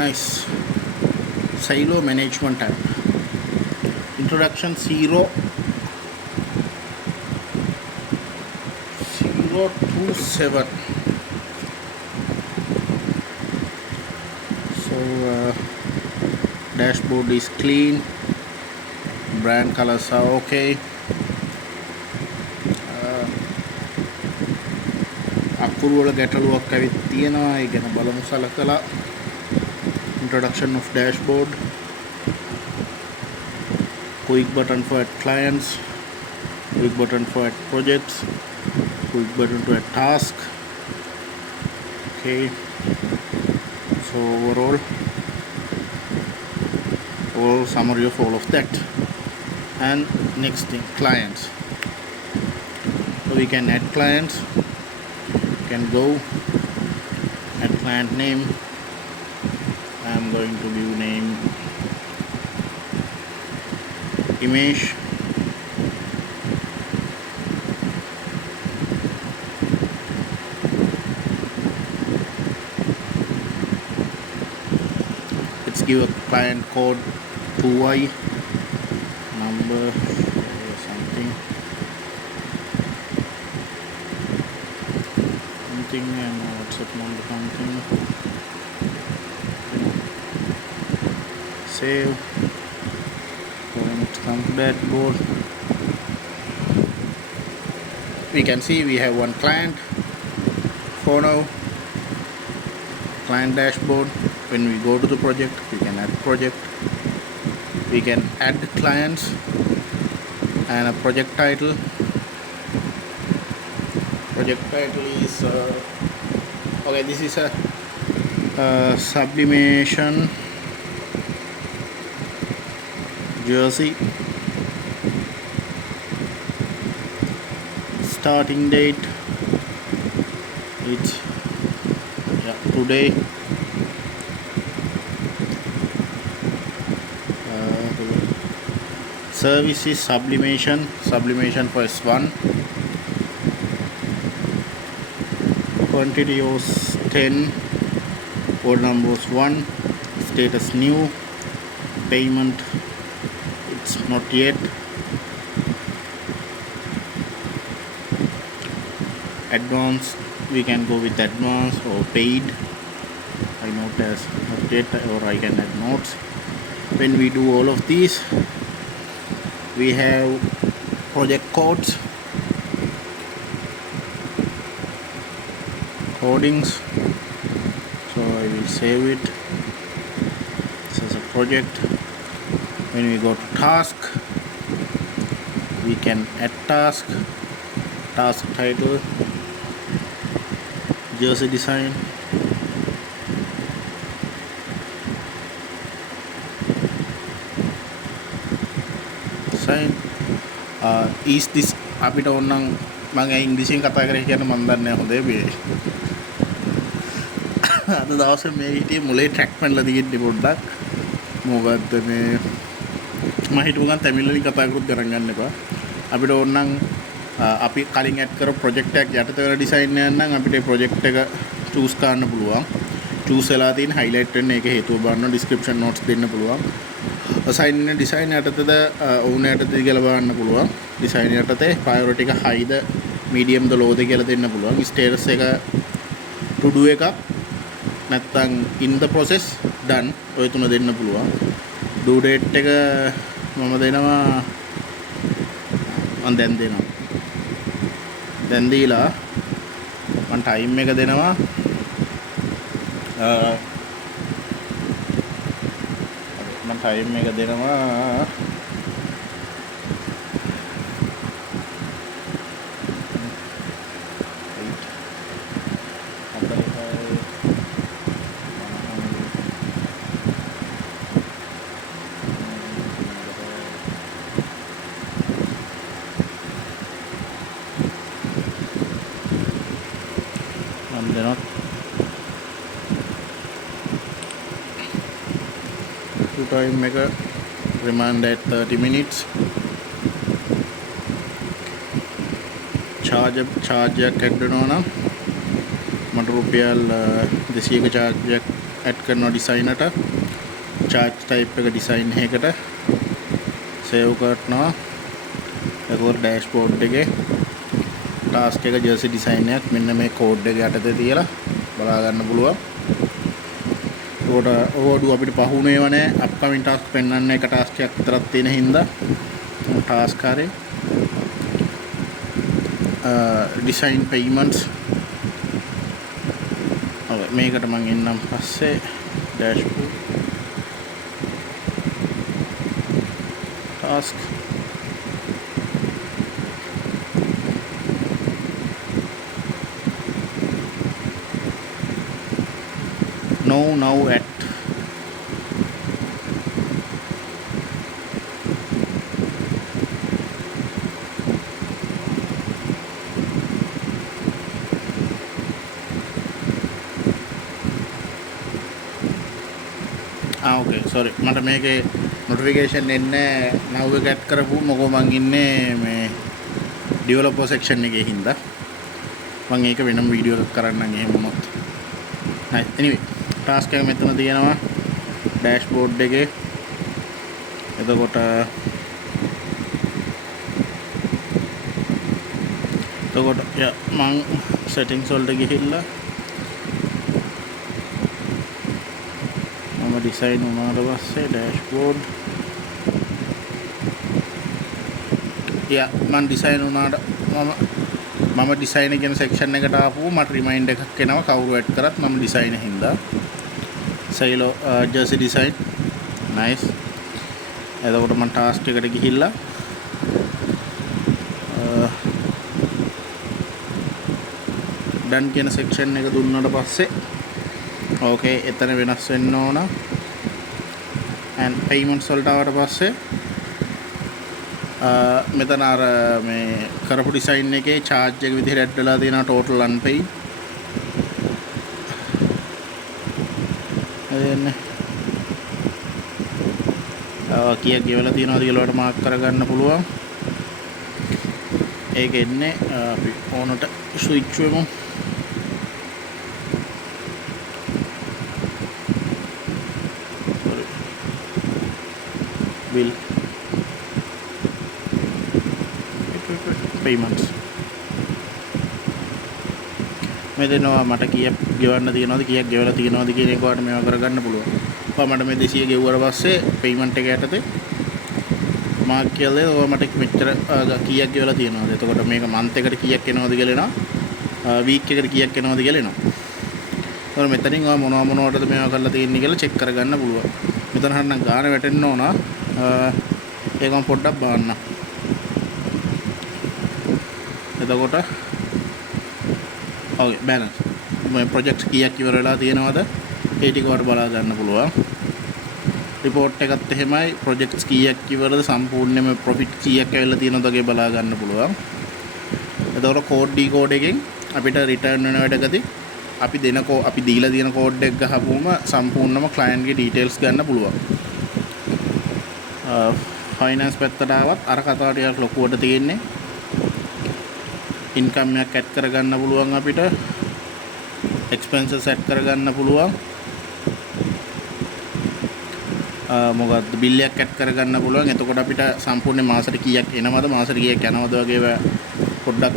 Nice. Silo management tab. Introduction 027. So dashboard is clean, brand colors are okay. අකුරු වල ගැටලුවක් ඇවිත් තියෙනවා. ඒ ගැන බලමු සලකලා. Introduction of dashboard. Quick button for add clients, quick button for add projects, quick button to add task. Okay, so overall summary of all of that. And next thing, clients. So we can add clients, can go add client name. I am going to give name image. Let's give a client code 2i number or something and WhatsApp number something. Save. Come to dashboard. We can see we have one client for now. Client dashboard. When we go to the project, we can add project. We can add clients and a project title. Project title is okay. This is a sublimation jersey. Starting date, it's today. Service is sublimation for S1. Quantity was 10, code number was 1, status new, payment it's not yet. Advance, we can go with advance or paid. I note as not yet, or I can add notes. When we do all of these, we have project codes, codings. So I will save it. This is a project. When we go to task, we can add task title, jersey design, is this අපිට ඕනනම් මම ඉංග්‍රීසියෙන් කතා කරේ කියන මම දන්නේ හොඳේ මේ අද දවසේ මේ හිටියේ මුලේ ට්‍රැක් පෙන්ලා තියෙන්නේ පොඩ්ඩක් මොකද්ද මේ මම හිතුව ගන්න තමිල් වලින් කතා කරුත් ගණන් ගන්න එපා අපිට ඕනනම් අපි කලින් ඇඩ් කරපු ප්‍රොජෙක්ට් එකක් යටතේ වල ඩිසයින් එකක් නම් අපිට ඒ ප්‍රොජෙක්ට් එක චූස් කරන්න පුළුවන් චූස් වෙලා තියෙන highlight වෙන්න ඒක හේතුව බලන්න description notes දෙන්න පුළුවන් assign design යටතේද ඕන යටතේද කියලා බලන්න පුළුවන් design යටතේ priority එක high ද medium ද low ද කියලා දෙන්න පුළුවන් status එක to do එකක් නැත්නම් in the process done ඔය තුන දෙන්න පුළුවන් due date එක මම දෙනවා මම දැන් දෙනවා දැන් දීලා මම time එක දෙනවා මම time එක දෙනවා time එක remind at 30 minutes charge එකක් ඇඩ් වෙනවා නම් මට රුපියල් 200ක charge එකක් ඇඩ් කරනවා ඩිසයින් එකට charge type එක ඩිසයින් එකකට save කරනවා එතකොට dashboard එකේ task එක jersey design එකක් මෙන්න මේ code එක යටතේ තියලා බලා ගන්න පුළුවන් ඒකට ඕඩු අපිට පහුණේව නැහැ upcoming task පෙන්වන්න එක task එකක් විතරක් තියෙන හින්දා task කාර්යය design payments මේකට මම එන්නම් පස්සේ dashboard task now at okay sorry මට මේකේ notification එන්නේ now එක ඇඩ් කරපු මොකෝ මං ඉන්නේ මේ developer section එකේ හින්දා මම ඒක වෙනම වීඩියෝ එකක් කරන්නම් එහෙම වුණොත් nice anyway task එක මෙතන තියෙනවා dashboard එකේ එතකොට මං settings වලට ගිහිල්ලා මම design වුණාට පස්සේ dashboard මම design වුණාට මම design කියන section එකට ආපුව මට remind එකක් එනවා කවුරු ඇඩ් කරත් මම design හින්දා සයිලෝ jersey design nice එතකොට මම task එකට ගිහිල්ලා done කියන section එක දුන්නාට පස්සේ okay එතන වෙනස් වෙන්න ඕන and payments වලට ආවට පස්සේ මෙතන අර මේ කරපු design එකේ charge එක විදිහට add වෙලා තියෙනවා total unpaid එන්නේ කීයක් ගෙවලා තියෙනවද කියලා වලට මාක් කරගන්න පුළුවන් ඒක එන්නේ අපි ඕනට ස්විච් වෙමු bill payments මෙතනවා මට කීයක් ගෙවන්න තියෙනවද කීයක් ගෙවලා තියෙනවද කියන එක වාට මේවා කරගන්න පුළුවන්. ඔයා මට මේ 200 ගෙවුවට පස්සේ payment එක යටතේ මාක් කියලා ඔයා මට මෙච්චර කීයක් ගෙවලා තියෙනවද. එතකොට මේක month එකට කීයක් එනවද කියලා එනවා. week එකට කීයක් එනවද කියලා එනවා. එතකොට මෙතනින් ඔයා මොනවටද මේවා කරලා තියෙන්නේ කියලා check කරගන්න පුළුවන්. මෙතන හරිනම් ගාන වැටෙන්න ඕන. ඒක මම පොඩ්ඩක් බලන්න. එතකොට okay balance මේ project කීයක් ඉවර වෙලා තියෙනවද ඒ ටික වල බලා ගන්න පුළුවන් report එකත් එහෙමයි projects කීයක් ඉවරද සම්පූර්ණයෙන්ම profit කීයක් ඇවිල්ලා තියෙනවද වගේ බලා ගන්න පුළුවන් එතකොට code decode එකෙන් අපිට return වෙන වැඩකදී අපි දීලා තියෙන code එක ගහපුවම සම්පූර්ණම client ගේ details ගන්න පුළුවන් finance පැත්තට ආවත් අර කතාව ටිකක් ලොකුවට තියෙන්නේ income එකක් add කරගන්න පුළුවන් අපිට expenses add කරගන්න පුළුවන් මොකක්ද bill එකක් add කරගන්න පුළුවන් එතකොට අපිට සම්පූර්ණ මාසෙට කීයක් එනවද මාසෙට කීයක් යනවද වගේ පොඩ්ඩක්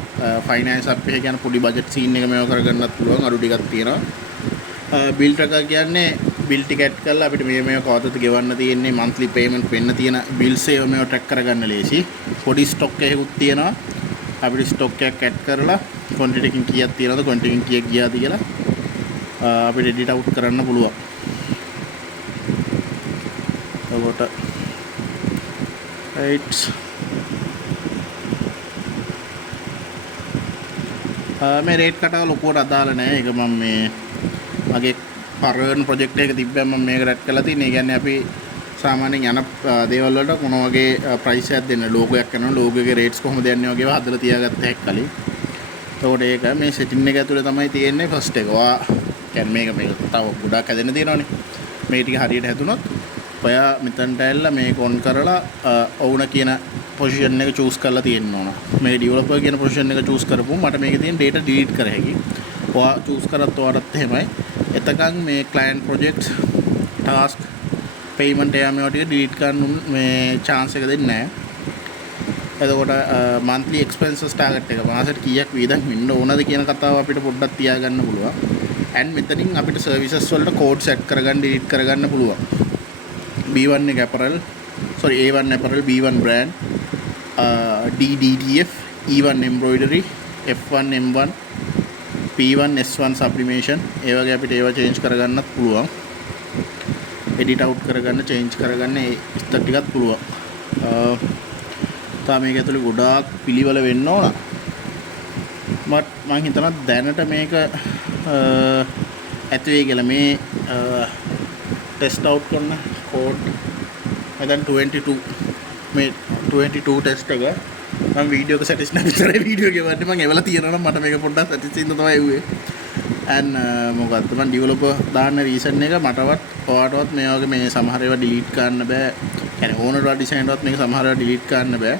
finance app එකේ කියන පොඩි budget scene එක මේව කරගන්නත් පුළුවන් අඩු ටිකක් තියෙනවා bill tracker කියන්නේ bill ටික add කරලා අපිට මේව කවදද ගෙවන්න තියෙන්නේ monthly payment වෙන්න තියෙන bills ඒව මේව track කරගන්න ලේසි පොඩි stock එකකුත් තියෙනවා අපිට ස්ටොක් එකක් ඇඩ් කරලා quantity එකකින් කීයක් තියෙනවද quantity එකකින් කීයක් ගියාද කියලා අපිට edit out කරන්න පුළුවන්. එතකොට right මේ rate කතාව ලොකුවට අදාළ නැහැ. ඒක මම මේ මගේ පරණ project එකක තිබ්බම මම මේක රැඩ් කරලා තියෙනවා. ඒ කියන්නේ අපි සාමාන්‍යයෙන් යන දේවල් වලට මොන වගේ ප්‍රයිස් එකක් දෙන්න ලෝගෝ එකක් කරනවා ලෝගෝ එකේ රේට්ස් කොහොමද යන්නේ වගේව හදලා තියාගත්ත හැක් කලින්. එතකොට ඒක මේ setting එක ඇතුලේ තමයි තියෙන්නේ first එක. ඔයා කියන්නේ මේක තව ගොඩක් හැදෙන්න තියෙනවනේ. මේ ටික හරියට හැදුනොත් ඔයා මෙතනට ඇවිල්ලා මේක on කරලා ඔවුන කියන position එක choose කරලා තියෙන්න ඕන. මේ developer කියන position එක choose කරපුවම මට මේකේ තියෙන data delete කර හැකියි. ඔයා choose කරත් ඔයාටත් එහෙමයි. එතකන් මේ client project task payment එයා මේවා ටික delete කරන්න මේ chance එක දෙන්නේ නැහැ. එතකොට monthly expenses target එක මාසෙට කීයක් වියදම් වෙන්න ඕනද කියන කතාව අපිට පොඩ්ඩක් තියාගන්න පුළුවන්. and මෙතනින් අපිට services වලට code set කරගන්න delete කරගන්න පුළුවන්. B1 එක apparel A1 apparel B1 brand DDTF E1 embroidery F1 M1 P1 S1 sublimation ඒ වගේ අපිට ඒවා change කරගන්නත් පුළුවන්. edit out කරගන්න change කරගන්න ඒ ස්තර ටිකක් පුළුවන්. තා මේක ඇතුලේ ගොඩාක් පිළිවෙල වෙන්න ඕන. මම හිතනවා දැනට මේක ඇති වෙයි කියලා මේ ටෙස්ට් අවුට් කරන කෝඩ් දැන් 22 මේ 22 ටෙස්ට් එක මම වීඩියෝ එක සැටිස් නැහැ විතරයි වීඩියෝ එක වන්නේ මම එවලා තියෙනවා නම් මට මේක පොඩ්ඩක් සැටිස් ඉන්න තමයි එව්වේ and මොකද්ද මම ඩෙවලොපර් දාන්න රීසන් එක මටවත් ඔයාටවත් මේ වගේ මේ සමහර ඒවා ඩිලීට් කරන්න බෑ. يعني ඕනර්ලා ඩිසයිනර්වත් මේක සමහර ඒවා ඩිලීට් කරන්න බෑ.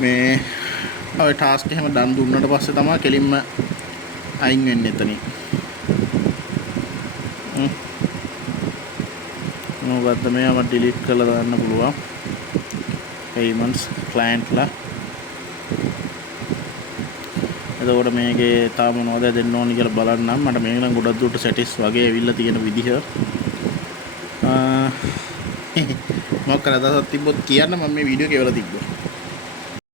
මේ ඔය ටාස්ක් එහෙම දන් දුන්නට පස්සේ තමයි කෙලින්ම අයින් වෙන්නේ එතනින්. මොකද්ද මේව මම ඩිලීට් කරලා දාන්න පුළුවන්. payments client ලා. එතකොට මේකේ තාම මොනවද දෙන්න ඕනි කියලා බලන්නම්. මට මේක නම් ගොඩක් දුරට සැටිස් වගේ ඇවිල්ලා තියෙන විදිහ. මොකක් කරදසක් තිබ්බොත් කියන්න මම මේ වීඩියෝ එක එවලා තිබ්බා.